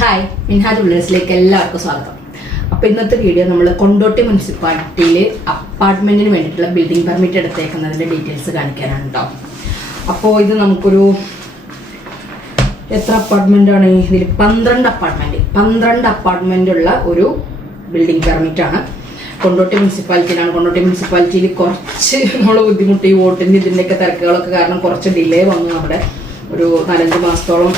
Hi, Minhaj ബിൽഡേഴ്സിലേക്ക് എല്ലാവർക്കും സ്വാഗതം. അപ്പോൾ ഇന്നത്തെ വീഡിയോ നമ്മൾ കൊണ്ടോട്ടി മുനിസിപ്പാലിറ്റിയിൽ അപ്പാർട്ട്മെന്റിന് വേണ്ടിയിട്ടുള്ള ബിൽഡിംഗ് പെർമിറ്റ് എടുത്തേക്കുന്നതിന്റെ ഡീറ്റെയിൽസ് കാണിക്കാനാണ് കേട്ടോ. അപ്പോൾ ഇത് നമുക്കൊരു എത്ര അപ്പാർട്ട്മെന്റ് ആണ് ഇതിൽ? 12 അപ്പാർട്ട്മെന്റ് ഉള്ള ഒരു ബിൽഡിംഗ് പെർമിറ്റ് ആണ്. കൊണ്ടോട്ടി മുനിസിപ്പാലിറ്റിയിലാണ്. കൊണ്ടോട്ടി മുനിസിപ്പാലിറ്റിയിൽ കുറച്ച് നമ്മൾ ബുദ്ധിമുട്ട്, ഈ വോട്ടിൻ്റെ ഇതിൻ്റെയൊക്കെ തിരക്കുകളൊക്കെ കാരണം കുറച്ച് ഡിലേ വന്നു. നമ്മുടെ ഒരു 4-5 മാസത്തോളം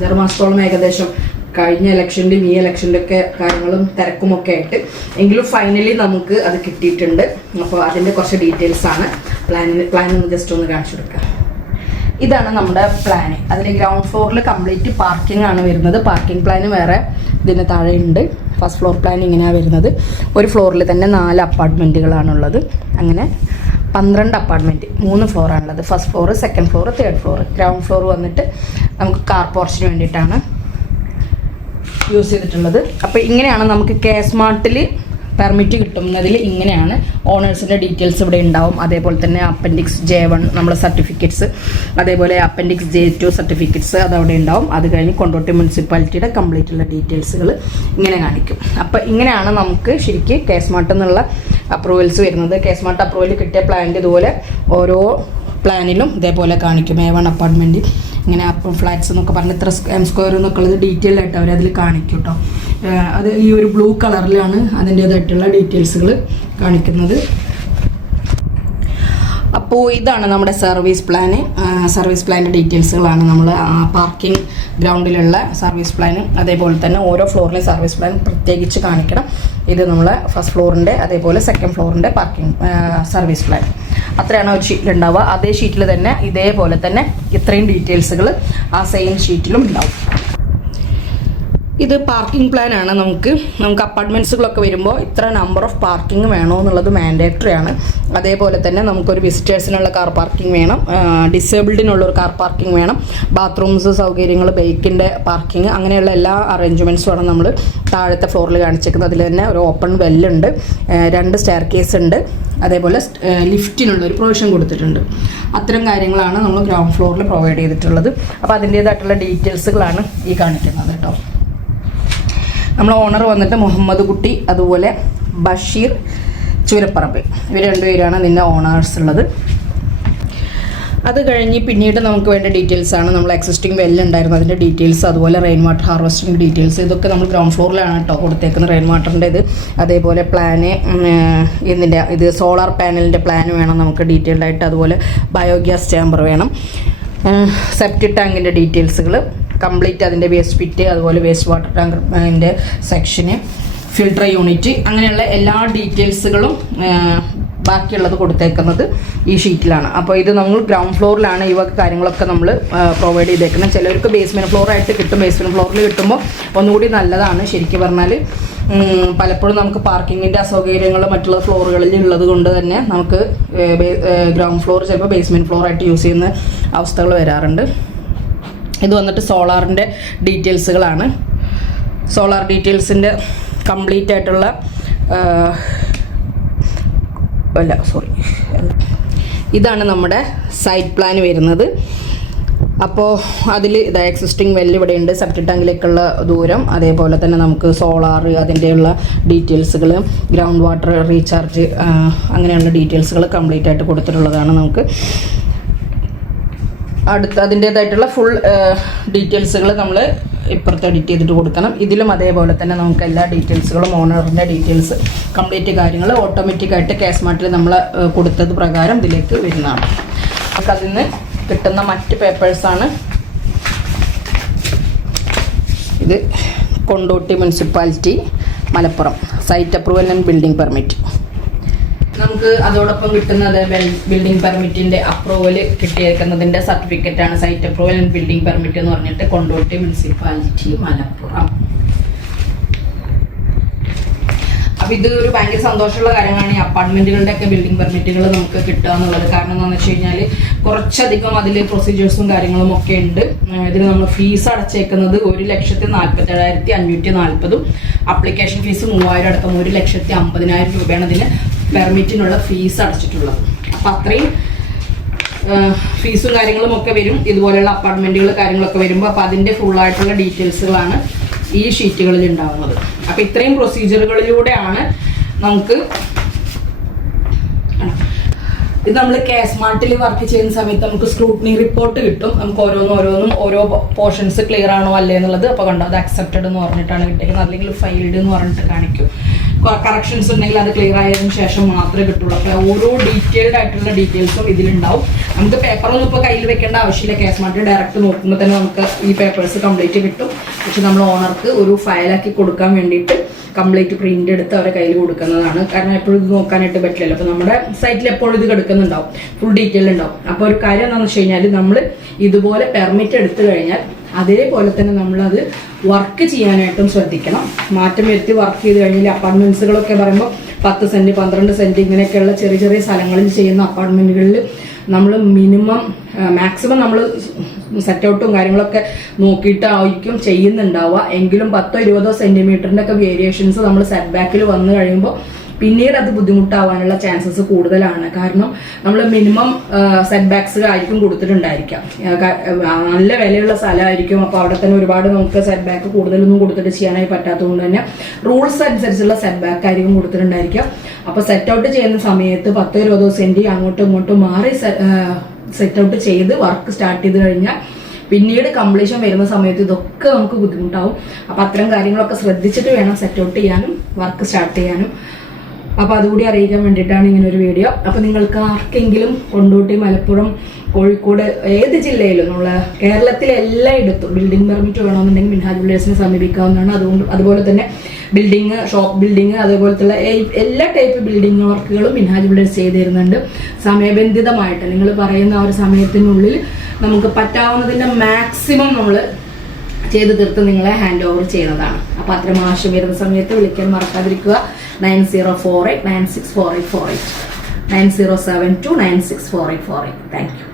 6 മാസത്തോളം ഏകദേശം കഴിഞ്ഞ ഇലക്ഷൻ്റെ ഈ ഇലക്ഷൻ്റെ ഒക്കെ കാര്യങ്ങളും തിരക്കുമൊക്കെ ആയിട്ട്, എങ്കിലും ഫൈനലി നമുക്ക് അത് കിട്ടിയിട്ടുണ്ട്. അപ്പോൾ അതിൻ്റെ കുറച്ച് ഡീറ്റെയിൽസ് ആണ്. പ്ലാൻ ഒന്ന് ജസ്റ്റ് ഒന്ന് കാണിച്ചു കൊടുക്കാം. ഇതാണ് നമ്മുടെ പ്ലാന്. അതിൽ ഗ്രൗണ്ട് ഫ്ലോറിൽ കംപ്ലീറ്റ് പാർക്കിംഗ് ആണ് വരുന്നത്. പാർക്കിംഗ് പ്ലാന് വേറെ ഇതിന് താഴെ ഉണ്ട്. ഫസ്റ്റ് ഫ്ലോർ പ്ലാൻ ഇങ്ങനെയാണ് വരുന്നത്. ഒരു ഫ്ലോറിൽ തന്നെ 4 അപ്പാർട്ട്മെൻറ്റുകളാണുള്ളത്. അങ്ങനെ 12 അപ്പാർട്ട്മെൻറ്റ്, 3 ഫ്ലോറാണുള്ളത്. First floor, second floor, third floor. Ground floor വന്നിട്ട് നമുക്ക് കാർ പോർച്ചിന് വേണ്ടിയിട്ടാണ് യൂസ് ചെയ്തിട്ടുള്ളത്. അപ്പോൾ ഇങ്ങനെയാണ് നമുക്ക് കെ-സ്മാർട്ടിൽ പെർമിറ്റ് കിട്ടുന്നതിൽ. ഇങ്ങനെയാണ് ഓണേഴ്സിൻ്റെ ഡീറ്റെയിൽസ് ഇവിടെ ഉണ്ടാവും. അതേപോലെ തന്നെ അപ്പൻഡിക്സ് J1 നമ്മളെ സർട്ടിഫിക്കറ്റ്സ്, അതേപോലെ അപ്പൻഡിക്സ് J2 സർട്ടിഫിക്കറ്റ്സ് അതവിടെ ഉണ്ടാവും. അത് കഴിഞ്ഞ് കൊണ്ടോട്ടി മുനിസിപ്പാലിറ്റിയുടെ കംപ്ലീറ്റ് ഉള്ള ഡീറ്റെയിൽസുകൾ ഇങ്ങനെ കാണിക്കും. അപ്പോൾ ഇങ്ങനെയാണ് നമുക്ക് ശരിക്കും കെ-സ്മാർട്ടിൽ നിന്നുള്ള അപ്രൂവൽസ് വരുന്നത്. കെ-സ്മാർട്ട് അപ്രൂവൽ കിട്ടിയ പ്ലാനിൻ്റെ ഇതുപോലെ ഓരോ പ്ലാനിലും ഇതേപോലെ കാണിക്കും. A1 അപ്പാർട്ട്മെൻറ്റ് ഇങ്ങനെ ഫ്ലാറ്റ്സ് എന്നൊക്കെ പറഞ്ഞ് ഇത്ര സ്ക്വയർ എന്നൊക്കെ ഉള്ളത് ഡീറ്റെയിൽ ആയിട്ട് അവർ അതിൽ കാണിക്കും കേട്ടോ. അത് ഈ ഒരു ബ്ലൂ കളറിലാണ് അതിൻ്റേതായിട്ടുള്ള ഡീറ്റെയിൽസുകൾ കാണിക്കുന്നത്. അപ്പോൾ ഇതാണ് നമ്മുടെ സർവീസ് പ്ലാന്. സർവീസ് പ്ലാനിൻ്റെ ഡീറ്റെയിൽസുകളാണ് നമ്മൾ പാർക്കിംഗ് ഗ്രൗണ്ടിലുള്ള സർവീസ് പ്ലാന്. അതേപോലെ തന്നെ ഓരോ ഫ്ലോറിലെ സർവീസ് പ്ലാൻ പ്രത്യേകിച്ച് കാണിക്കണം. ഇത് നമ്മളെ ഫസ്റ്റ് ഫ്ലോറിൻ്റെ അതേപോലെ സെക്കൻഡ് ഫ്ലോറിൻ്റെ പാർക്കിംഗ് സർവീസ് പ്ലാൻ. അത്രയാണ് ഒരു ഷീറ്റിലുണ്ടാവുക. അതേ ഷീറ്റിൽ തന്നെ ഇതേപോലെ തന്നെ ഇത്രയും ഡീറ്റെയിൽസുകൾ ആ സെയിം ഷീറ്റിലും ഉണ്ടാവും. ഇത് പാർക്കിംഗ് പ്ലാനാണ്. നമുക്ക് അപ്പാർട്ട്മെൻറ്റ്സുകളൊക്കെ വരുമ്പോൾ ഇത്ര നമ്പർ ഓഫ് പാർക്കിംഗ് വേണോ എന്നുള്ളത് മാൻഡേറ്ററി ആണ്. അതേപോലെ തന്നെ നമുക്കൊരു വിസിറ്റേഴ്സിനുള്ള കാർ പാർക്കിംഗ് വേണം, ഡിസേബിൾഡിനുള്ളൊരു കാർ പാർക്കിംഗ് വേണം, ബാത്റൂംസ് സൗകര്യങ്ങൾ, ബൈക്കിൻ്റെ പാർക്കിംഗ്, അങ്ങനെയുള്ള എല്ലാ അറേഞ്ച്മെൻറ്റ്സുമാണ് നമ്മൾ താഴത്തെ ഫ്ലോറിൽ കാണിച്ചേക്കുന്നത്. അതിൽ തന്നെ ഒരു ഓപ്പൺ വെല്ലുണ്ട്, 2 സ്റ്റെയർ കേസ് ഉണ്ട്, അതേപോലെ ലിഫ്റ്റിനുള്ള ഒരു പ്രൊവിഷൻ കൊടുത്തിട്ടുണ്ട്. അത്തരം കാര്യങ്ങളാണ് നമ്മൾ ഗ്രൗണ്ട് ഫ്ലോറിൽ പ്രൊവൈഡ് ചെയ്തിട്ടുള്ളത്. അപ്പോൾ അതിൻ്റേതായിട്ടുള്ള ഡീറ്റെയിൽസുകളാണ് ഈ കാണിക്കുന്നത് കേട്ടോ. നമ്മൾ ഓണർ വന്നിട്ട് മുഹമ്മദ് കുട്ടി, അതുപോലെ ബഷീർ ചുരപ്പറമ്പ്, ഇവർ 2 പേരാണ് ഇതിൻ്റെ ഓണേഴ്സ് ഉള്ളത്. അത് കഴിഞ്ഞ് പിന്നീട് നമുക്ക് വേണ്ട ഡീറ്റെയിൽസ് ആണ്. നമ്മൾ എക്സിസ്റ്റിംഗ് വെല്ലുണ്ടായിരുന്നു അതിൻ്റെ ഡീറ്റെയിൽസ്, അതുപോലെ റെയിൻ വാട്ടർ ഹാർവെസ്റ്റിംഗ് ഡീറ്റെയിൽസ്. ഇതൊക്കെ നമ്മൾ ഗ്രൗണ്ട് ഫ്ലോറിലാണ് കേട്ടോ കൊടുത്തേക്കുന്നത്. റെയിൻ വാട്ടറിൻ്റെ ഇത്, അതേപോലെ പ്ലാന് ഇത് സോളാർ പാനലിൻ്റെ പ്ലാൻ വേണം നമുക്ക് ഡീറ്റെയിൽഡ് ആയിട്ട്. അതുപോലെ ബയോഗ്യാസ് ചേമ്പർ വേണം, സെപ്റ്റിക് ടാങ്കിൻ്റെ ഡീറ്റെയിൽസുകൾ കംപ്ലീറ്റ്, അതിൻ്റെ വേസ്റ്റ് പിറ്റ്, അതുപോലെ വേസ്റ്റ് വാട്ടർ ടാങ്കിൻ്റെ സെക്ഷന്, ഫിൽട്ടർ യൂണിറ്റ്, അങ്ങനെയുള്ള എല്ലാ ഡീറ്റെയിൽസുകളും ബാക്കിയുള്ളത് കൊടുത്തേക്കുന്നത് ഈ ഷീറ്റിലാണ്. അപ്പോൾ ഇത് നമ്മൾ ഗ്രൗണ്ട് ഫ്ലോറിലാണ് ഈ കാര്യങ്ങളൊക്കെ നമ്മൾ പ്രൊവൈഡ് ചെയ്തേക്കുന്നത്. ചിലർക്ക് ബേസ്മെൻറ്റ് ഫ്ലോറായിട്ട് കിട്ടും. ബേസ്മെൻറ്റ് ഫ്ലോറിൽ കിട്ടുമ്പോൾ ഒന്നുകൂടി നല്ലതാണ്. ശരിക്കും പറഞ്ഞാൽ പലപ്പോഴും നമുക്ക് പാർക്കിങ്ങിൻ്റെ അസൗകര്യങ്ങൾ മറ്റുള്ള ഫ്ലോറുകളിൽ ഉള്ളത് കൊണ്ട് തന്നെ നമുക്ക് ഗ്രൗണ്ട് ഫ്ലോർ ചിലപ്പോൾ ബേസ്മെൻറ്റ് ഫ്ലോറായിട്ട് യൂസ് ചെയ്യുന്ന അവസ്ഥകൾ വരാറുണ്ട്. ഇത് വന്നിട്ട് സോളാറിൻ്റെ ഡീറ്റെയിൽസുകളാണ്. സോളാർ ഡീറ്റെയിൽസിൻ്റെ കംപ്ലീറ്റ് ആയിട്ടുള്ള ഇതാണ് നമ്മുടെ സൈറ്റ് പ്ലാൻ വരുന്നത്. അപ്പോൾ അതിൽ എക്സിസ്റ്റിംഗ് വെല്ല് ഇവിടെയുണ്ട്, സെപ്റ്റിക് ടാങ്കിലേക്കുള്ള ദൂരം, അതേപോലെ തന്നെ നമുക്ക് സോളാർ അതിൻ്റെയുള്ള ഡീറ്റെയിൽസുകൾ, ഗ്രൗണ്ട് വാട്ടർ റീചാർജ്, അങ്ങനെയുള്ള ഡീറ്റെയിൽസുകൾ കംപ്ലീറ്റ് ആയിട്ട് കൊടുത്തിട്ടുള്ളതാണ്. നമുക്ക് അതിൻ്റേതായിട്ടുള്ള ഫുൾ ഡീറ്റെയിൽസുകൾ നമ്മൾ ഇപ്പുറത്ത് എഡിറ്റ് ചെയ്തിട്ട് കൊടുക്കണം. ഇതിലും അതേപോലെ തന്നെ നമുക്ക് എല്ലാ ഡീറ്റെയിൽസുകളും ഓണറിൻ്റെ ഡീറ്റെയിൽസ് കംപ്ലീറ്റ് കാര്യങ്ങൾ ഓട്ടോമാറ്റിക്കായിട്ട് കെ-സ്മാർട്ടിൽ നമ്മൾ കൊടുത്തത് പ്രകാരം ഇതിലേക്ക് വരുന്നതാണ്. നമുക്ക് അതിൽ നിന്ന് കിട്ടുന്ന മറ്റ് പേപ്പേഴ്സാണ് ഇത്. Kondotty municipality Malappuram site approval and building permit. നമുക്ക് അതോടൊപ്പം കിട്ടുന്നത് ബിൽഡിംഗ് പെർമിറ്റിൻ്റെ അപ്രൂവൽ കിട്ടിയേക്കുന്നതിൻ്റെ സർട്ടിഫിക്കറ്റാണ്. Site approval and building permit എന്ന് പറഞ്ഞിട്ട് കൊണ്ടോട്ടി മുനിസിപ്പാലിറ്റി മലപ്പുറം. അപ്പോൾ ഇത് ഒരു ഭയങ്കര സന്തോഷമുള്ള കാര്യമാണ്. ഈ അപ്പാർട്ട്മെൻറ്റുകളുടെ ഒക്കെ ബിൽഡിംഗ് പെർമിറ്റുകൾ നമുക്ക് കിട്ടുക എന്നുള്ളത്. കാരണം എന്താണെന്ന് വെച്ച് കഴിഞ്ഞാൽ കുറച്ചധികം അതിൽ പ്രൊസീജിയേഴ്സും കാര്യങ്ങളും ഒക്കെ ഉണ്ട്. ഇതിന് നമ്മൾ ഫീസ് അടച്ചേക്കുന്നത് 1,47,540, അപ്ലിക്കേഷൻ ഫീസ് 3,000 അടക്കം 1,50,000 രൂപയാണ് ഇതിന് പെർമിറ്റിനുള്ള ഫീസ് അടച്ചിട്ടുള്ളത്. അപ്പം അത്രയും ഫീസും കാര്യങ്ങളും ഒക്കെ വരും ഇതുപോലെയുള്ള അപ്പാർട്ട്മെന്റുകൾ കാര്യങ്ങളൊക്കെ വരുമ്പോൾ. അപ്പോൾ അതിന്റെ ഫുൾ ആയിട്ടുള്ള ഡീറ്റെയിൽസുകളാണ് ഈ ഷീറ്റുകളിൽ ഉണ്ടാവുന്നത്. അപ്പോൾ ഇത്രയും പ്രൊസീജിയറുകളിലൂടെയാണ് നമുക്ക് ഇത് നമ്മൾ സ്മാർട്ടിൽ വർക്ക് ചെയ്യുന്ന സമയത്ത് നമുക്ക് സ്ക്രൂട്ടിനി റിപ്പോർട്ട് കിട്ടും. നമുക്ക് ഓരോന്നും ഓരോ പോർഷൻസ് ക്ലിയർ ആണോ അല്ലേ എന്നുള്ളത്. അപ്പോൾ കണ്ടോ, അത് അക്സെപ്റ്റഡ് എന്ന് പറഞ്ഞിട്ടാണ് കിട്ടിയിരിക്കുന്നത്, അല്ലെങ്കിൽ ഫൈൽഡ് എന്ന് പറഞ്ഞിട്ട് കാണിക്കും. കറക്ഷൻസ് ഉണ്ടെങ്കിൽ അത് ക്ലിയർ ആയതിനു ശേഷം മാത്രമേ കിട്ടുള്ളൂ. അപ്പോൾ ഓരോ ഡീറ്റെയിൽഡ് ആയിട്ടുള്ള ഡീറ്റെയിൽസും ഇതിലുണ്ടാവും. നമുക്ക് പേപ്പറൊന്നും ഇപ്പോൾ കയ്യിൽ വെക്കേണ്ട ആവശ്യമില്ല. സ്മാർട്ടിൽ ഡയറക്റ്റ് നോക്കുമ്പോൾ തന്നെ നമുക്ക് ഈ പേപ്പേഴ്സ് കംപ്ലീറ്റ് കിട്ടും. പക്ഷെ നമ്മൾ ഓണർക്ക് ഒരു ഫയലാക്കി കൊടുക്കാൻ വേണ്ടിയിട്ട് കംപ്ലീറ്റ് പ്രിന്റ് എടുത്ത് അവരെ കയ്യിൽ കൊടുക്കുന്നതാണ്. കാരണം എപ്പോഴും ഇത് നോക്കാനായിട്ട് പറ്റില്ലല്ലോ. അപ്പോൾ നമ്മുടെ സൈറ്റിൽ എപ്പോഴും ഇത് കിടക്കുന്നുണ്ടാവും, ഫുൾ ഡീറ്റെയിൽ ഉണ്ടാവും. അപ്പോൾ ഒരു കാര്യം എന്താണെന്ന് വെച്ച് കഴിഞ്ഞാൽ, നമ്മൾ ഇതുപോലെ പെർമിറ്റ് എടുത്തു കഴിഞ്ഞാൽ അതേപോലെ തന്നെ നമ്മളത് വർക്ക് ചെയ്യാനായിട്ടും ശ്രദ്ധിക്കണം. മാറ്റം വരുത്തി വർക്ക് ചെയ്ത് കഴിഞ്ഞാൽ അപ്പാർട്ട്മെന്റ്സുകളൊക്കെ പറയുമ്പോൾ 10 സെന്റ് 12 സെന്റ് ഇങ്ങനെയൊക്കെയുള്ള ചെറിയ ചെറിയ സ്ഥലങ്ങളിൽ ചെയ്യുന്ന അപ്പാർട്ട്മെന്റുകളിൽ നമ്മൾ മാക്സിമം നമ്മൾ സെറ്റ് ഔട്ടും കാര്യങ്ങളൊക്കെ നോക്കിയിട്ടായിരിക്കും ചെയ്യുന്നുണ്ടാവുക. എങ്കിലും 10-20 സെന്റിമീറ്ററിന്റെ ഒക്കെ വേരിയേഷൻസ് നമ്മൾ സെറ്റ് ബാക്കിൽ വന്നു കഴിയുമ്പോൾ പിന്നീട് അത് ബുദ്ധിമുട്ടാവാനുള്ള ചാൻസസ് കൂടുതലാണ്. കാരണം നമ്മൾ മിനിമം സെറ്റ് ബാക്സ് ആയിരിക്കും കൊടുത്തിട്ടുണ്ടായിരിക്കാം. നല്ല വിലയുള്ള സ്ഥലമായിരിക്കും. അപ്പോൾ അവിടെ തന്നെ ഒരുപാട് നമുക്ക് സെറ്റ് ബാക്ക് കൂടുതലൊന്നും കൊടുത്തിട്ട് ചെയ്യാനായി പറ്റാത്തതുകൊണ്ട് തന്നെ റൂൾസ് അനുസരിച്ചുള്ള സെറ്റ് ബാക്ക് ആയിരിക്കും കൊടുത്തിട്ടുണ്ടായിരിക്കാം. അപ്പോൾ സെറ്റ് ഔട്ട് ചെയ്യുന്ന സമയത്ത് 10-20 സെന്റ് അങ്ങോട്ടും ഇങ്ങോട്ടും മാറി സെറ്റ് ഔട്ട് ചെയ്ത് വർക്ക് സ്റ്റാർട്ട് ചെയ്ത് കഴിഞ്ഞാൽ പിന്നീട് കംപ്ലീഷൻ വരുന്ന സമയത്ത് ഇതൊക്കെ നമുക്ക് ബുദ്ധിമുട്ടാവും. അപ്പോൾ അത്തരം കാര്യങ്ങളൊക്കെ ശ്രദ്ധിച്ചിട്ട് വേണം സെറ്റ് ഔട്ട് ചെയ്യാനും വർക്ക് സ്റ്റാർട്ട് ചെയ്യാനും. അപ്പോൾ അതുകൂടി അറിയിക്കാൻ വേണ്ടിയിട്ടാണ് ഇങ്ങനെ ഒരു വീഡിയോ. അപ്പോൾ നിങ്ങൾക്ക് ആർക്കെങ്കിലും കൊണ്ടോട്ടി, മലപ്പുറം, കോഴിക്കോട് ഏത് ജില്ലയിലും നമ്മൾ കേരളത്തിലെ എല്ലായിടത്തും ബിൽഡിംഗ് പെർമിറ്റ് വേണമെന്നുണ്ടെങ്കിൽ മിൻഹാജ് ബിൽഡേഴ്സിനെ സമീപിക്കാവുന്നതാണ്. അതുപോലെ തന്നെ ബിൽഡിങ്, ഷോപ്പ് ബിൽഡിങ്, അതേപോലത്തുള്ള എല്ലാ ടൈപ്പ് ബിൽഡിംഗ് വർക്കുകളും മിൻഹാജ് ബിൽഡേഴ്സ് ചെയ്ത് തരുന്നുണ്ട്. സമയബന്ധിതമായിട്ട് നിങ്ങൾ പറയുന്ന ആ ഒരു സമയത്തിനുള്ളിൽ നമുക്ക് പറ്റാവുന്നതിൻ്റെ മാക്സിമം നമ്മൾ ചെയ്ത് തീർത്ത് നിങ്ങളെ ഹാൻഡ് ഓവർ ചെയ്യുന്നതാണ്. അപ്പോൾ അത്തരം ആവശ്യം വരുന്ന സമയത്ത് വിളിക്കാൻ മറക്കാതിരിക്കുക. 9048964848 9072964848. Thank you.